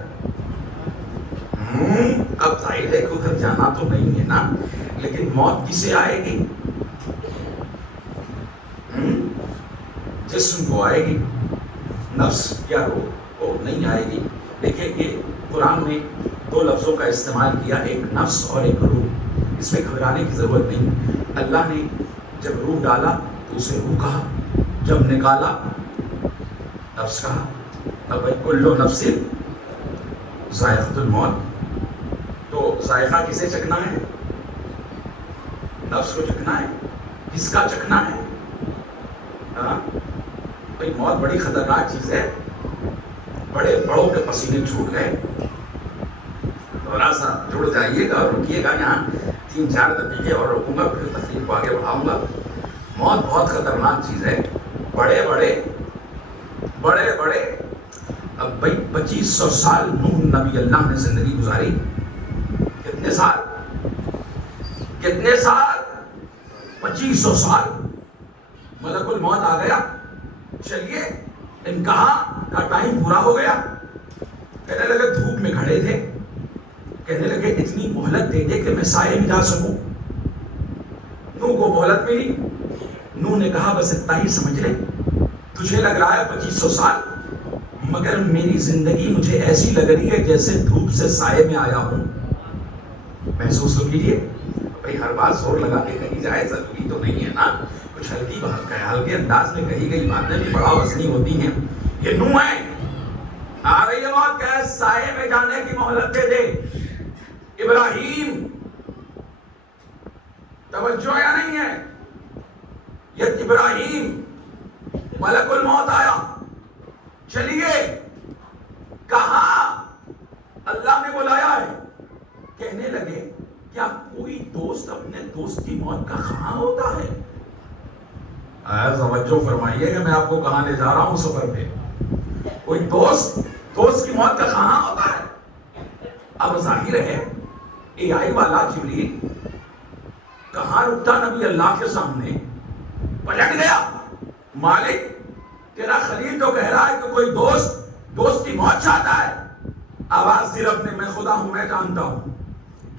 اب ظاہر ہے کہ ادھر جانا تو نہیں ہے نا، لیکن موت کسے آئے گی؟ جسم کو آئے گی، نفس یا روح کو نہیں آئے گی. دیکھیں کہ قرآن نے دو لفظوں کا استعمال کیا، ایک نفس اور ایک روح. اس میں گھبرانے کی ضرورت نہیں. اللہ نے جب روح ڈالا تو اسے روح کہا، جب نکالا نفس کہا. اب کل نفس ذائقۃ الموت. تو ذائقہ کسے چکھنا ہے؟ نفس کو چکھنا ہے. کس کا چکھنا ہے؟ بھئی موت بڑی خطرناک چیز ہے. بڑے بڑوں کے پسینے چھوٹ گئے. تھوڑا سا جڑ جائیے گا اور رکیے گا. یہاں 3-4 دقیقے اور رکوں گا، پھر تقریر کو آگے بڑھاؤں گا. موت بہت خطرناک چیز ہے. بڑے بڑے اب بھئی 2500 سال نوح نبی اللہ نے زندگی گزاری. کتنے سال 2500 سال. ملک الموت آ گیا. چلیے امتحان کا ٹائم پورا ہو گیا. کہنے لگے دھوپ میں کھڑے تھے، کہنے لگے اتنی مہلت دے دے کہ میں سائے میں جا سکوں. نوح کو مہلت ملی. نوح نے کہا بس اتنا ہی سمجھ لے، تجھے لگ رہا ہے 2500 سال، مگر میری زندگی مجھے ایسی لگ رہی ہے جیسے دھوپ سے سائے میں آیا ہوں. محسوس تو کیجیے. بھئی ہر بات زور لگا کے کہی جائے ضروری تو نہیں ہے نا. کچھ ہلکی ہلکے انداز میں کہی گئی باتیں بھی بڑا وزنی ہوتی ہیں. یہ نوح ہے، آ رہی ہے موت، کہ سائے میں جانے کی مہلت دے دے. ابراہیم، توجہ یا نہیں ہے؟ یہ ابراہیم، ملک الموت آیا. چلیے کہاں؟ اللہ نے بلایا ہے. کہنے لگے کیا کوئی دوست اپنے دوست کی موت کا خواہاں ہوتا ہے؟ توجہ فرمائیے کہ میں آپ کو کہاں لے جا رہا ہوں سفر پہ. کوئی دوست کی موت کا کہاں ہوتا ہے؟ اب ظاہر ہے اے آئی والا جبریل کہاں رکتا نبی اللہ کے سامنے، پلٹ گیا. مالک تیرا خلیل تو کہہ رہا ہے کہ کوئی دوست کی موت چاہتا ہے. آواز دی رب نے، میں خدا ہوں، میں جانتا ہوں.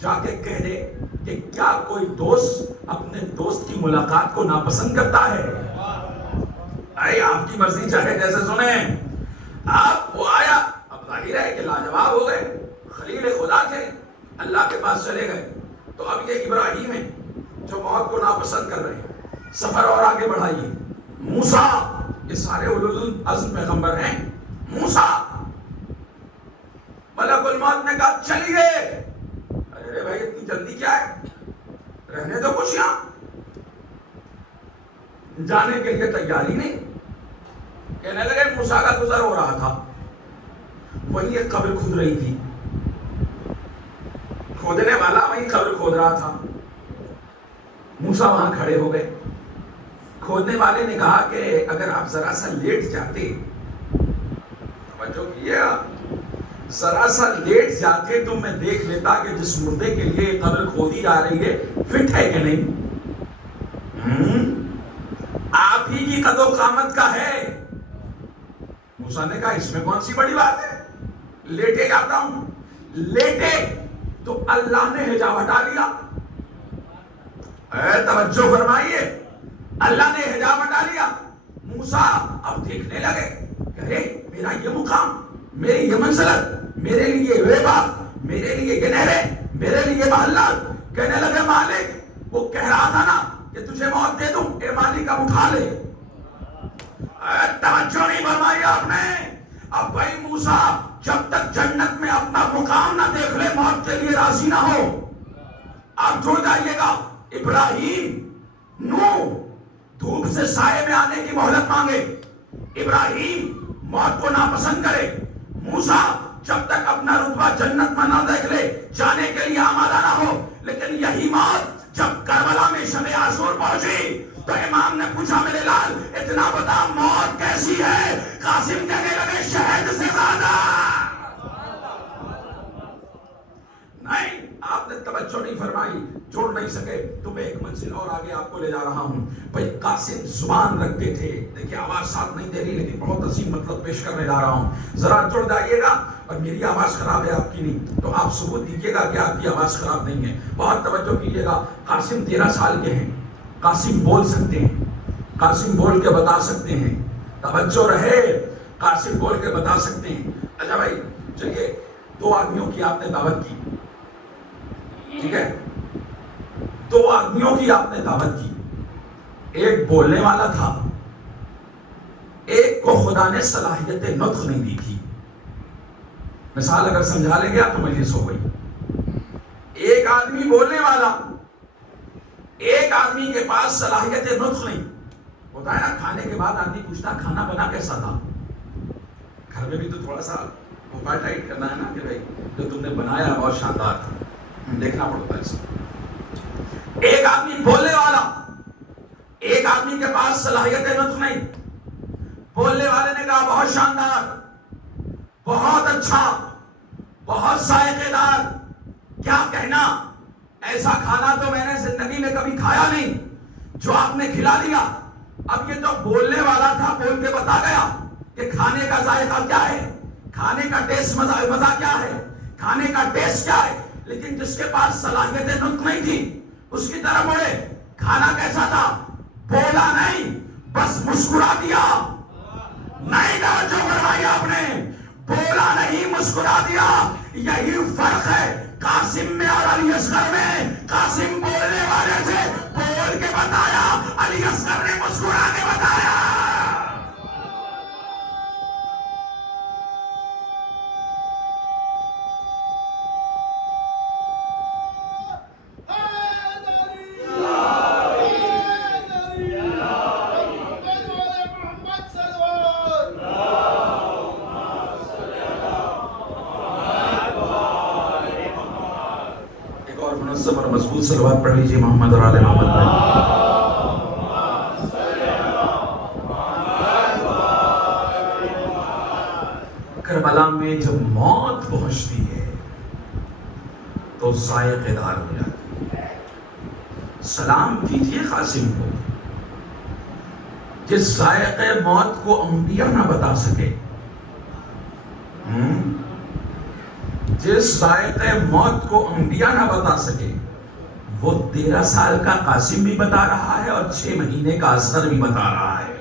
جا کے کہہ دے کہ کیا کوئی دوست اپنے دوست کی ملاقات کو ناپسند کرتا ہے؟ اے آپ کی مرضی چاہے جیسے سنیں. آپ وہ آیا، اب ظاہر ہے کہ لاجواب ہو گئے، خلیل خدا تھے، اللہ کے پاس چلے گئے. تو اب یہ ابراہیم ہے جو موت کو ناپسند کر رہے ہیں. سفر اور آگے بڑھائیے. موسیٰ، یہ سارے اولو العزم پیغمبر ہیں. موسیٰ، ملک الموت نے کہا چلیے. ارے بھائی اتنی جلدی کیا ہے، رہنے دو کچھ یہاں. جانے کے لیے تیاری نہیں. کہنے لگے موسیٰ کا گزر ہو رہا تھا، وہی ایک قبر کھود رہی تھی، کھودنے والا وہی قبر کھود رہا تھا. موسیٰ وہاں کھڑے ہو گئے. کھودنے والے نے کہا کہ اگر آپ ذرا سا لیٹ جاتے، توجہ کیے گا، ذرا سا لیٹ جاتے تو میں دیکھ لیتا کہ جس مردے کے لیے قبر کھودی جا رہی ہے فٹ ہے کہ نہیں. آپ ہی کی قد و قامت کا ہے. موسیٰ نے کہا اس میں کون سی بڑی بات ہے، لیٹے جاتا ہوں. لیٹے تو اللہ نے حجاب ہٹا لیا. توجہ فرمائیے، اللہ نے حجاب ہٹا لیا. موسیٰ اب دیکھنے لگے کہ میرا یہ مقام، میری یہ منزلت، میرے لیے یہ بات، میرے لیے یہ نہریں، میرے لیے یہ محلات. کہنے لگے مالک وہ کہہ رہا تھا نا کہ تجھے موت دے دوں، اے مالک اب اٹھا لے. توجہ نہیں فرمائی آپ نے. اب بھائی موسیٰ جب تک جنت میں اپنا مقام نہ دیکھ لے موت کے لیے راضی نہ ہو. آپ جڑ جائیے گا. ابراہیم نو دھوپ سے سائے میں آنے کی مہلت مانگے، ابراہیم موت کو ناپسند کرے. موسیٰ جب تک اپنا رتبہ جنت میں نہ دیکھ لے جانے کے لیے آمادہ نہ ہو. لیکن یہی موت جب کربلا میں شب عاشور پہنچی تو امام نے پوچھا میرے لال اتنا بتا موت کیسی ہے؟ قاسم کہنے لگے شہد سے زیادہ. نہیں، آپ نے توجہ نہیں فرمائی، جوڑ نہیں سکے. تو میں ایک منزل اور آگے آپ کو لے جا رہا ہوں. بھائی قاسم زبان رکھتے تھے. دیکھیں آواز ساتھ نہیں دے رہی لیکن بہت عظیم مطلب پیش کرنے جا رہا ہوں. ذرا جڑ جائیے گا. اور میری آواز خراب ہے آپ کی نہیں تو آپ ثبوت دیجیے گا کہ آپ کی آواز خراب نہیں ہے. بہت توجہ کیجیے گا. قاسم 13 سال کے ہیں. قاسم بول سکتے ہیں، قاسم بول کے بتا سکتے ہیں. توجہ رہے، قاسم بول کے بتا سکتے ہیں. اچھا بھائی چلیے، 2 آدمیوں کی آپ نے دعوت کی، ٹھیک ہے، 2 آدمیوں کی آپ نے دعوت کی. ایک بولنے والا تھا، ایک کو خدا نے صلاحیت نطق نہیں دی تھی. مثال اگر سمجھا لیں گے آپ تو مجلس ہو گئی. ایک آدمی بولنے والا، ایک آدمی کے پاس صلاحیت نطق نہیں. ہوتا ہے نا کھانے کے بعد آدمی پوچھتا کھانا بنا کیسا تھا. گھر میں بھی تو تھوڑا سا موبائل ٹائٹ کرنا ہے نا کہ بھائی جو تم نے بنایا بہت شاندار تھا، دیکھنا پڑتا ہے. ایک آدمی بولنے والا، ایک آدمی کے پاس صلاحیت نطق نہیں. بولنے والے نے کہا بہت شاندار، بہت اچھا، بہت ذائقے دار، کیا کہنا، ایسا کھانا تو میں نے زندگی میں کبھی کھایا نہیں جو آپ نے کھلا دیا. اب یہ تو بولنے والا تھا، بول کے بتا گیا کہ کھانے کا ذائقہ کیا ہے، کھانے کا ٹیسٹ مزہ کیا ہے، کھانے کا ٹیسٹ کیا ہے. لیکن جس کے پاس صلاحیت نطق نہیں تھی اس کی طرف بڑھے. کھانا کیسا تھا؟ بولا نہیں، بس مسکرا دیا. نہیں توجہ فرمائی آپ نے، بولا نہیں مسکرا دیا. یہی فرق ہے قاسم میں اور علی اصغر میں. قاسم بولنے والے سے بول کے بتایا، علی اصغر نے مسکرا کے بتایا. اور مضبوط صلوات پڑھ لیجیے محمد اور آل محمد میں. میں جب موت پہنچتی ہے تو ذائقے دار ہو جاتی ہے. سلام کیجیے قاسم کو. جس ذائقے موت کو انبیاء نہ بتا سکے، جس ذائقے موت کو انبیاء نہ بتا سکے، وہ 13 سال کا قاسم بھی بتا رہا ہے اور 6 مہینے کا اصغر بھی بتا رہا ہے.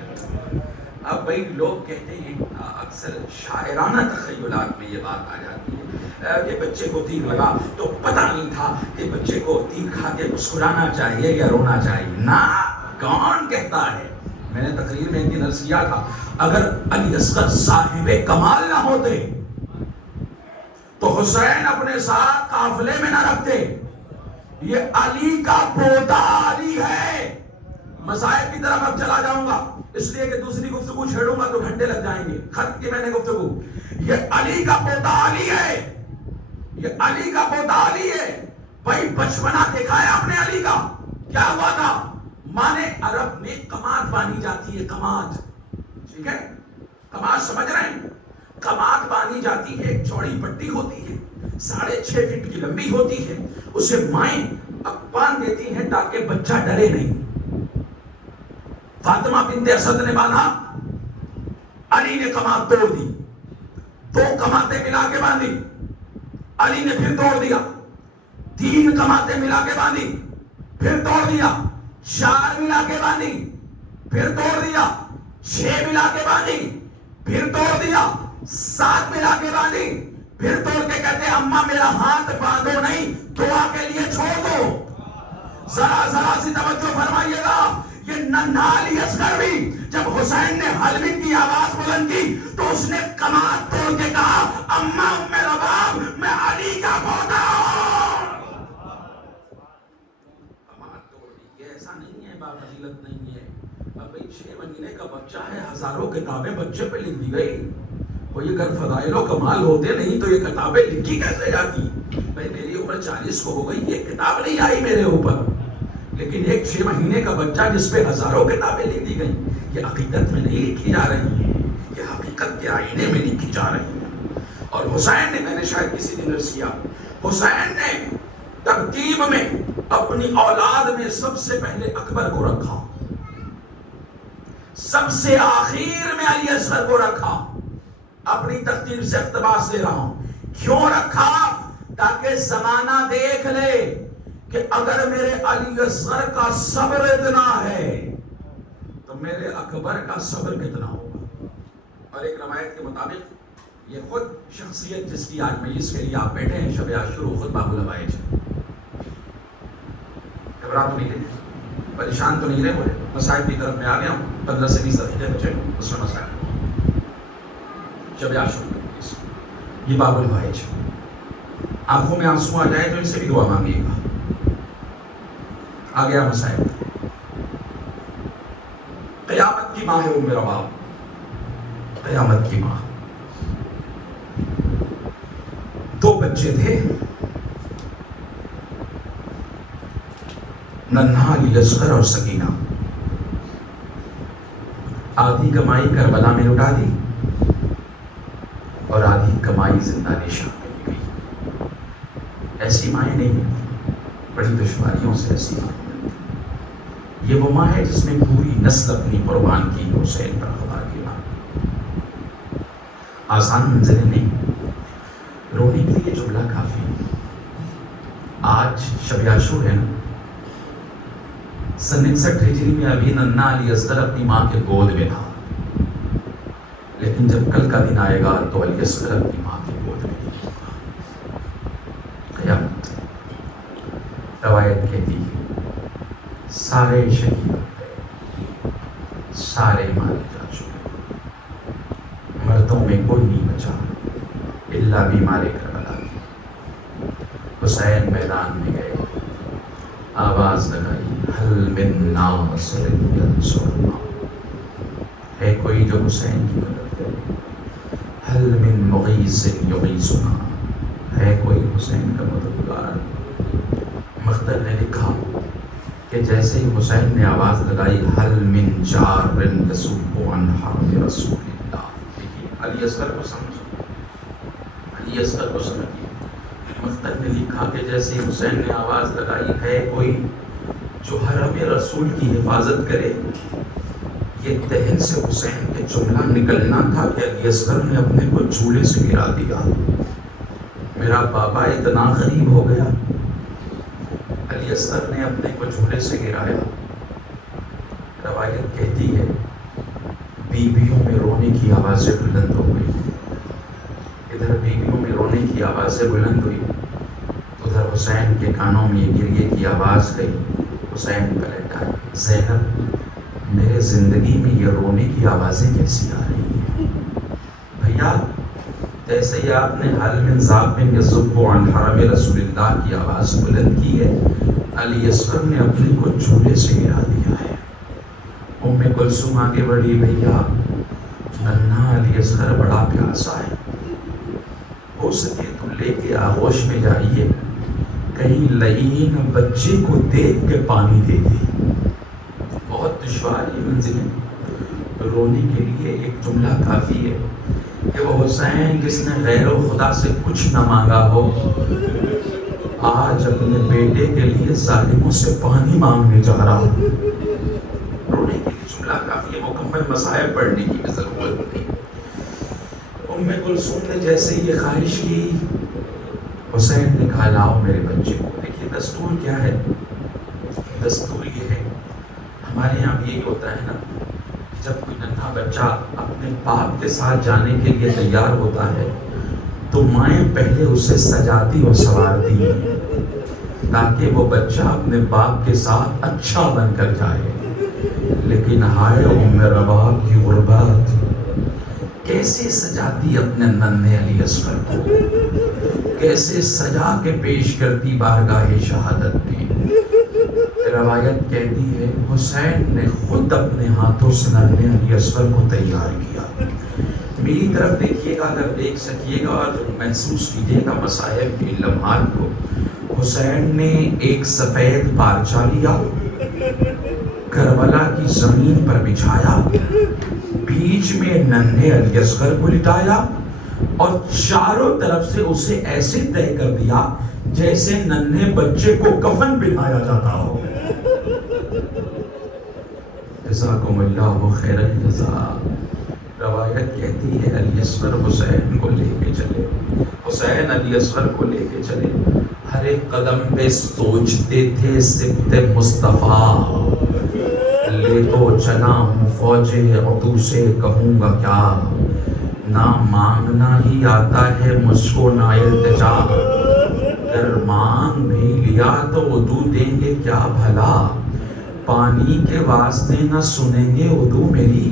اب بھائی لوگ کہتے ہیں، اکثر شاعرانہ تخیلات میں یہ بات آ جاتی ہے کہ بچے کو تیر لگا تو پتہ نہیں تھا کہ بچے کو تیر کھا کے مسکرانا چاہیے یا رونا چاہیے. نہ، کون کہتا ہے؟ میں نے تقریر میں ایک دن عرض کیا تھا، اگر علی اصغر صاحب کمال نہ ہوتے تو حسین اپنے ساتھ قافلے میں نہ رکھتے. یہ علی کا پوتا علی ہے. مذاہب کی طرف اب چلا جاؤں گا اس لیے کہ دوسری گفتگو چھیڑوں گا تو گھنٹے لگ جائیں گے. ختم کی میں نے گفتگو. یہ علی کا پوتا علی ہے، یہ علی کا پوتا علی ہے. بھائی بچپنا دیکھا ہے آپ نے علی کا؟ کیا ہوا تھا؟ مانے عرب میں کماد بانی جاتی ہے. کماد، ٹھیک ہے، کماد سمجھ رہے ہیں؟ کماد بانی جاتی ہے، چوڑی پٹی ہوتی ہے، 6.5 فٹ کی لمبی ہوتی ہے. اسے مائیں اب باندھ دیتی ہیں تاکہ بچہ ڈرے نہیں. فاطمہ بنت اسد نے باندھا، علی نے کماد توڑ دی. 2 کماتیں ملا کے باندھی، علی نے پھر توڑ دیا. 3 کماتیں ملا کے باندھی، پھر توڑ دیا. 4 ملا کے باندھی، پھر توڑ دیا. 6 ملا کے باندھی، پھر توڑ دیا. 7 ملا کے باندھی، پھر توڑ کے کہتے اماں میرا ہاتھ باندھو نہیں، دعا کے لیے چھوڑ دو. ذرا سی توجہ فرمائیے گا. یہ ننھا علی اصغر بھی جب حسین نے حلوی کی آواز بلند کی تو اس نے کماد توڑ کے کہا اماں میرا باپ، میں علی کا پوتا ہوں. کماد توڑ دی. یہ ایسا نہیں ہے، بافضیلت نہیں ہے. اب 6 مہینے کا بچہ ہے، ہزاروں کتابیں بچے پہ لکھ دی گئی. کوئی اگر فضائل و کمال ہوتے نہیں تو یہ کتابیں لکھی کیسے جاتی؟ بھائی میری عمر 40 کو ہو گئی، یہ کتاب نہیں آئی میرے اوپر. لیکن ایک 6 مہینے کا بچہ جس پہ ہزاروں کتابیں لکھ دی گئی، یہ حقیقت میں نہیں لکھی جا رہی ہیں، یہ حقیقت کے آئینے میں لکھی جا رہی ہیں. اور حسین نے، میں نے شاید کسی دن عرض کیا، حسین نے ترتیب میں اپنی اولاد میں سب سے پہلے اکبر کو رکھا، سب سے آخر میں علی اصغر کو رکھا. اپنی ترتیب سے اقتباس لے رہا ہوں. کیوں رکھا؟ تاکہ زمانہ دیکھ لے کہ اگر میرے علی اصغر کا صبر اتنا ہے تو میرے اکبر کا صبر کتنا ہوگا. اور ایک روایت کے مطابق یہ خود شخصیت جس کی آج مجلس کے لیے آپ بیٹھے ہیں، شب عاشور خود باب الحوائج، گھبرا تو نہیں رہے، پریشان تو نہیں رہے. بولے مسائل کی طرف میں آ گیا ہوں. 15 سے 20 دقیقے بچے اس میں مسائل. شب عاشور یہ باب الحوائج. آنکھوں میں آنسو آ جائے تو ان سے بھی دعا مانگیے گا. آ گیا مسائل. قیامت کی ماں ہے ام رباب، قیامت کی ماں. 2 بچے تھے، ننھا علی اصغر اور سکینہ. آدھی کمائی کربلا میں لٹا دی اور آدھی کمائی زندہ نشان میں لے گئی. ایسی مائیں نہیں ملتی، بڑی دشواریوں سے ایسی مائیں ملتی. یہ وہ ماں ہے جس نے پوری نسل اپنی قربان کی حسین پر خدا کی ماں. آسان منزلیں نہیں، رونے کے لیے جملہ کافی. آج شب عاشور ہے نا، 61 ہجری میں ابھی ننھا علی اصغر اپنی ماں کے گود میں تھا. لیکن جب کل کا دن آئے گا تو علی اصغر اپنی ماں کی گود میں نہیں ہوگا. قیامت. روایت کہتی ہے سارے شہید ہو گئے، سارے مارے جا چکے، مردوں میں کوئی نہیں بچا الا بیمار کربلا کی. حسین میدان میں گئے، آواز لگائی حل من ناصر ینصرنا، ہے کوئی جو حسین کی مدد کرے. حل من مغیث یغیثنا، ہے کوئی حسین کا مددگار. مختر نے لکھا کہ جیسے ہی حسین نے آواز لگائی حل من جار یصب عن حرم رسول اللہ، علی اصغر کو سمجھ علی اصغر کو سمجھیے. مختر نے لکھا کہ جیسے حسین نے آواز لگائی ہے کوئی جو حرم رسول کی حفاظت کرے، یہ دہن سے حسین کے جملہ نکلنا تھا کہ علی اصغر نے اپنے کو جھولے سے گرا دیا. میرا بابا اتنا غریب ہو گیا. علی اصغر نے اپنے کو جھولے سے گرایا. روایت کہتی ہے بیویوں میں رونے کی آوازیں بلند ہو گئی. ادھر بیویوں میں رونے کی آوازیں بلند ہوئی، ادھر حسین کے کانوں میں یہ گریے کی آواز گئی. حسین پلٹ آئے. زینب، میرے زندگی میں یہ رونے کی آوازیں کیسی آ رہی ہیں؟ بھیا جیسے ہی آپ نے حل من ذاب یذب عن حرم رسول اللہ کی آواز بلند کی ہے، علی اصغر نے اپنے کو جھولے سے گرا دیا ہے. ام کلثوم آگے بڑھی، بھیا ننھا علی اصغر بڑا پیاسا ہے، ہو سکے تو لے کے آغوش میں جائیے، کہیں لعین بچے کو دیکھ کے پانی دے دے. بہت دشوار یہ منزلیں. رونے کے لیے ایک جملہ کافی ہے کہ وہ حسین جس نے غیر و خدا سے کچھ نہ مانگا ہو، آج اپنے بیٹے کے لیے ظالموں سے پانی مانگنے جا رہا. رونے کے لیے جملہ کافی ہے، مکمل مصائب پڑھنے کی بھی ضرورت نہیں. ام کلثوم نے جیسے یہ خواہش کی، حسین نے کہا لاؤ میرے بچے کو. دیکھیے دستور کیا ہے؟ دستور یہ ہے، ہمارے یہاں بھی یہی ہوتا ہے نا، جب کوئی ننھا بچہ اپنے باپ کے ساتھ جانے کے لیے تیار ہوتا ہے تو مائیں پہلے اسے سجاتی اور سنوارتی ہیں تاکہ وہ بچہ اپنے باپ کے ساتھ اچھا بن کر جائے. لیکن ہائے ام رباب کی غربت، کیسے سجاتی اپنے ننھے علی اصغر کو، کیسے سجا کے پیش کرتی بارگاہ شہادت میں. روایت کہتی ہے حسین نے خود اپنے ہاتھوں سے ننھے علی اصغر کو تیار کیا. میری طرف دیکھیے گا اگر دیکھ سکیے گا اور محسوس کیجیے گا مصائب کے لمحات کو. حسین نے ایک سفید پارچہ لیا، کربلا کی زمین پر بچھایا، بیچ میں ننھے علی اصغر کو لٹایا اور چاروں طرف سے اسے ایسے طے کر دیا جیسے ننھے بچے کو کفن پہنایا جاتا ہو. جزاکم اللہ خیر الجزاء. روایت کہتی ہے علی اصغر حسین کو لے کے چلے، حسین علی اصغر کو لے کے چلے. ہر ایک قدم پہ سوچتے تھے سبت مصطفیٰ، لے تو چلا ہوں فوج عدو سے کہوں گا کیا، نہ مانگنا ہی آتا ہے مجھ کو نہ التجا، اگر مانگ بھی لیا تو عدو دیں گے کیا بھلا، پانی کے واسطے نہ سنیں گے عدو میری،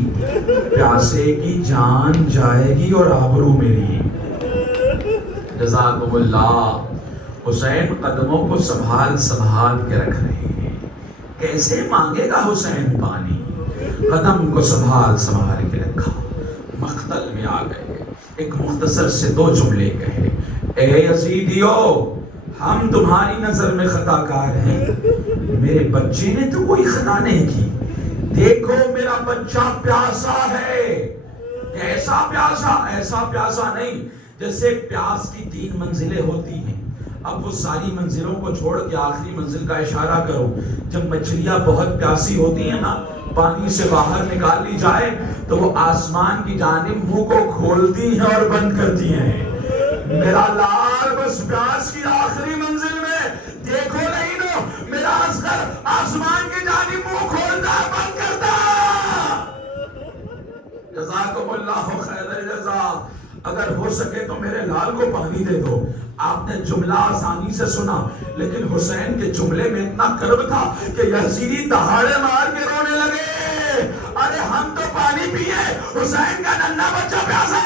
پیاسے کی جان جائے گی اور آبرو میری. جزاکم اللہ. حسین قدموں کو سنبھال سنبھال کے رکھ رہے ہیں. کیسے مانگے گا حسین پانی؟ قدم کو سنبھال سنبھال کے رکھا. مقتل میں آ گئے، ایک مختصر سے دو جملے کہے، اے یزیدیو ہم تمہاری نظر میں خطا کار ہیں، میرے بچے نے تو کوئی خطا نہیں کی، دیکھو میرا بچہ پیاسا ہے. ایسا پیاسا، ایسا پیاسا نہیں جیسے پیاس کی 3 منزلیں ہوتی ہیں. اب وہ ساری منزلوں کو چھوڑ کے آخری منزل کا اشارہ کرو. جب مچھلیاں بہت پیاسی ہوتی ہیں نا، پانی سے باہر نکال لی جائے تو وہ آسمان کی جانب منہ کو کھولتی ہیں اور بند کرتی ہیں. میرا لال بس پیاس کی آخری منزل میں، دیکھو نہیں نو میرا اصغر آسمان کی جانب منہ کھولتا بند کرتا. جزاکم اللہ خیر الجزاء. اگر ہو سکے تو میرے لال کو پانی دے دو. آپ نے جملہ آسانی سے سنا، لیکن حسین کے جملے میں اتنا کرب تھا کہ یزیدی دہاڑے مار کے رونے لگے. ارے ہم تو پانی پیے، حسین کا ننھا بچہ پیاسا.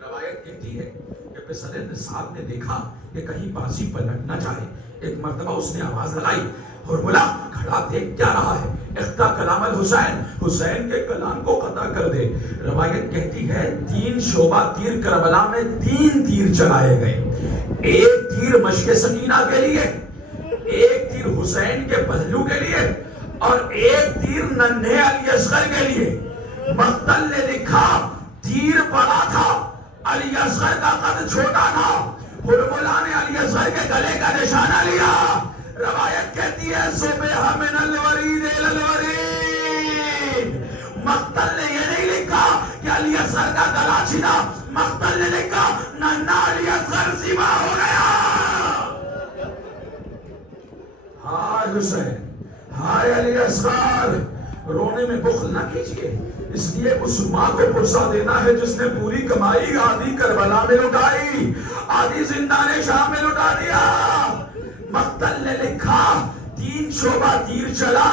روایت کہتی ہے کہ پسر نصاب نے دیکھا کہ کہیں بازی پلٹ نہ جائے. ایک مرتبہ اس نے آواز لگائی اور بولا کھڑا دیکھ کیا رہا ہے، اختا کلام الحسین، حسین کے کلام کو قطع کر دے. روایت کہتی ہے 3 شعبہ تیر کربلا میں 3 تیر چلائے گئے. ایک تیر مشق سکینہ کے لیے، ایک تیر حسین کے پہلو کے لیے اور ایک تیر ننھے علی اصغر کے لیے. مقتل نے لکھا تیر پڑا تھا علی اصغر کا قد چھوٹا تھا، ہرملا نے علی اصغر کے گلے کا نشانہ لیا. روایت کہتی ہے صبح من الورید الی الورید. مقتل نے یہ نہیں لکھا کہ علی اصغر کا گلا چھنا، مقتل نے لکھا ننھا علی اصغر ذبح ہو گیا. ہائے حسین، ہائے علی اصغر. رونے میں بخل نہ کیجئے، اس لیے اس ماں کو پرسہ دینا ہے جس نے پوری کمائی آدھی کربلا میں لٹائی، آدھی زندان شام میں لٹا دیا. مقتل نے لکھا 3 شعبہ تیر چلا،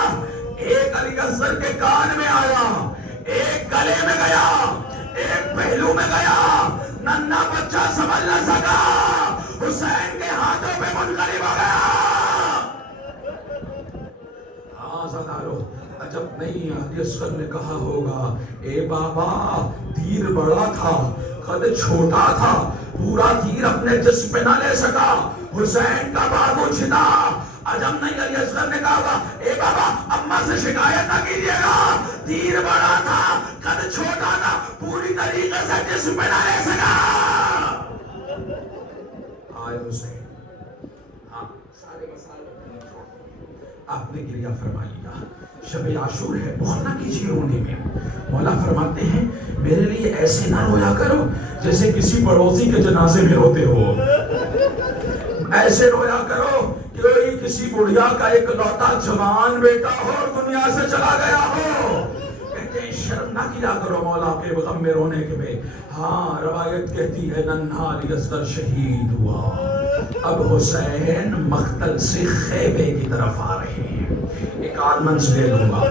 ایک علی اصغر کے کان میں آیا، ایک گلے میں گیا، ایک پہلو میں گیا. ننھا بچہ سنبھل نہ سکا، حسین کے ہاتھوں پہ منقلب ہو گیا. زدارو عجب نہیں علی اصغر نے کہا ہوگا اے بابا تیر بڑا تھا قد چھوٹا تھا، پورا تیر اپنے جسم پہ نہ لے سکا، حسین کا بازو چھنا. عجب نہیں علی اصغر نے کہا ہوگا اے بابا اماں سے شکایت نہ کیجیے گا، تیر بڑا تھا قد چھوٹا تھا، پوری طریقے سے جسم پہ نہ لے سکا. آئے حسین، ہاں سارے مسائل آپ نے گریہ فرما لیا. شب عاشور ہے، بخل نہ کیجیے رونے میں. مولا فرماتے ہیں میرے لیے ایسے نہ رویا کرو جیسے کسی پڑوسی کے جنازے میں روتے ہو. ایسے رویا کرو کہ کوئی کسی بڑھیا کا ایک لوتا جوان بیٹا ہو اور دنیا سے چلا گیا ہو. کہتے ہیں شرم نہ کیا کرو مولا کے غم میں رونے کے میں. ہاں روایت کہتی ہے ننھا علی اصغر شہید ہوا، اب حسین مقتل سے خیمے کی طرف آ رہے ہیں. ایک آدھ منزل لوں گا،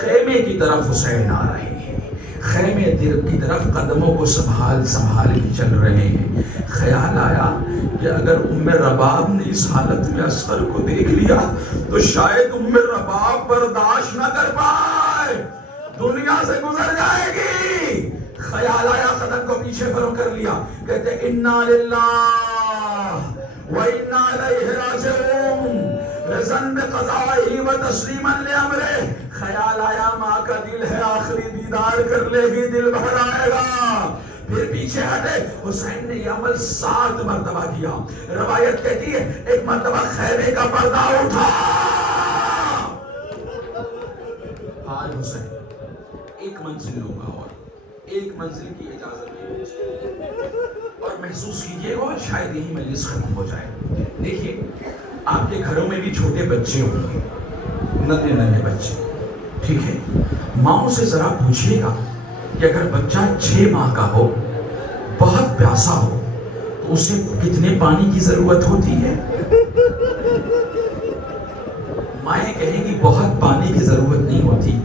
خیمے کی طرف حسین آ رہے ہیں، خیمے کی طرف قدموں کو سنبھال کے چل رہے ہیں. خیال آیا کہ اگر ام رباب نے اس حالت میں اصغر کو دیکھ لیا تو شاید ام رباب برداشت نہ کر پائے، دنیا سے گزر جائے گی. خیال آیا، قدم کو پیچھے فرو کر لیا. کہتے انا للہ و انا الیہ راجعون، رضن بقضائہ و تسلیما لامرہ. خیال آیا ماں کا دل ہے، آخری دیدار کر لے گی، دل بھر آئے گا. پھر پیچھے ہٹے. حسین نے یہ عمل 7 مرتبہ کیا. روایت کہتی ہے ایک مرتبہ خیمے کا پردہ اٹھا. آج حسین ایک منزل لوں گا اور ایک منزل کی اجازت ہے اور محسوس کیجئے گا اور شاید یہی مجلس ختم ہو جائے. دیکھیے آپ کے گھروں میں بھی چھوٹے بچے ہوں گے، ننھے بچے، ٹھیک ہے. ماں سے ذرا پوچھئے گا کہ اگر بچہ 6 ماہ کا ہو، بہت پیاسا ہو، تو اسے کتنے پانی کی ضرورت ہوتی ہے؟ مائیں کہیں گی بہت پانی کی ضرورت نہیں ہوتی.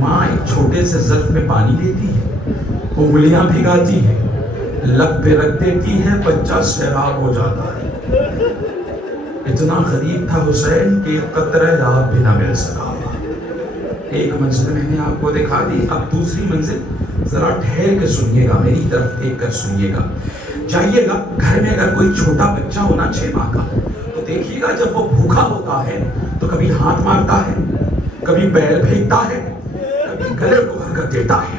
ماں ایک چھوٹے سے ظرف میں پانی لیتی ہے، انگلیاں بھگاتی ہے، لب پہ رکھ دیتی ہے، بچہ سیراب ہو جاتا ہے. اتنا غریب تھا حسین کہ ایک قطرہ آب بھی نہ مل سکا. ایک منزل میں نے آپ کو دکھا دی. اب دوسری منزل ذرا ٹھہر کے سنیے گا، میری طرف دیکھ کر سنیے گا. جائیے گا گھر میں اگر کوئی چھوٹا بچہ ہونا 6 ماہ کا تو دیکھیے گا جب وہ بھوکا ہوتا ہے تو کبھی ہاتھ مارتا ہے، کبھی پیر پھینکتا ہے، کبھی گلے کو حرکت دیتا ہے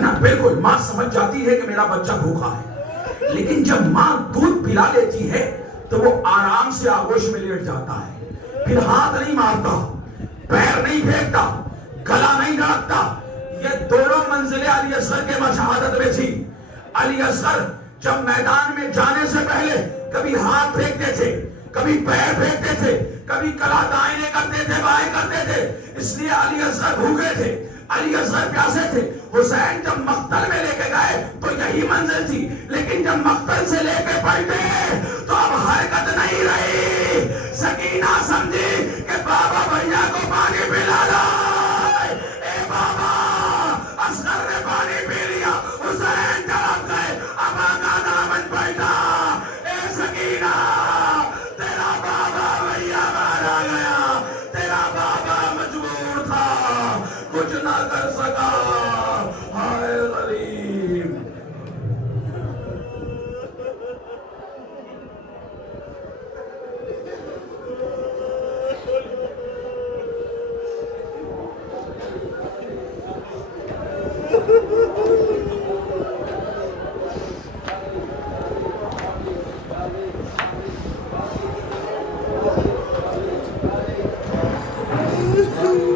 نا. بالکل ماں سمجھ جاتی ہے کہ میرا بچہ بھوکا ہے. لیکن جب ماں دودھ پلا لیتی ہے تو وہ آرام سے آغوش میں لیٹ جاتا ہے. پھر ہاتھ نہیں مارتا، پیر نہیں پھینکتا، گلا نہیں ڈھانکتا. یہ دونوں منزلیں علی اصغر کے مشاہدت میں تھی. علی اصغر جب میدان میں جانے سے پہلے کبھی ہاتھ پھینکتے تھے، کبھی پیر پھینکتے تھے، کبھی کلا دائیں کرتے تھے، بائیں کرتے تھے. اس لیے علی اصغر بھوکے تھے، علی اصغر پیاسے تھے. حسین جب مقتل میں لے کے گئے تو یہی منزل تھی، لیکن جب مقتل سے لے کے پلٹے تو اب حرکت نہیں رہی. سکینہ سمجھی کہ بابا بھیا کو پانی پلا لا. اے بابا اصغر نے پانی پی لیا، حسین تڑپ گئے، اب آقا دامن پلٹا. اے سکینہ تیرا بابا بھیا مارا گیا، تیرا بابا مجبور تھا، کچھ نہ کر سکا.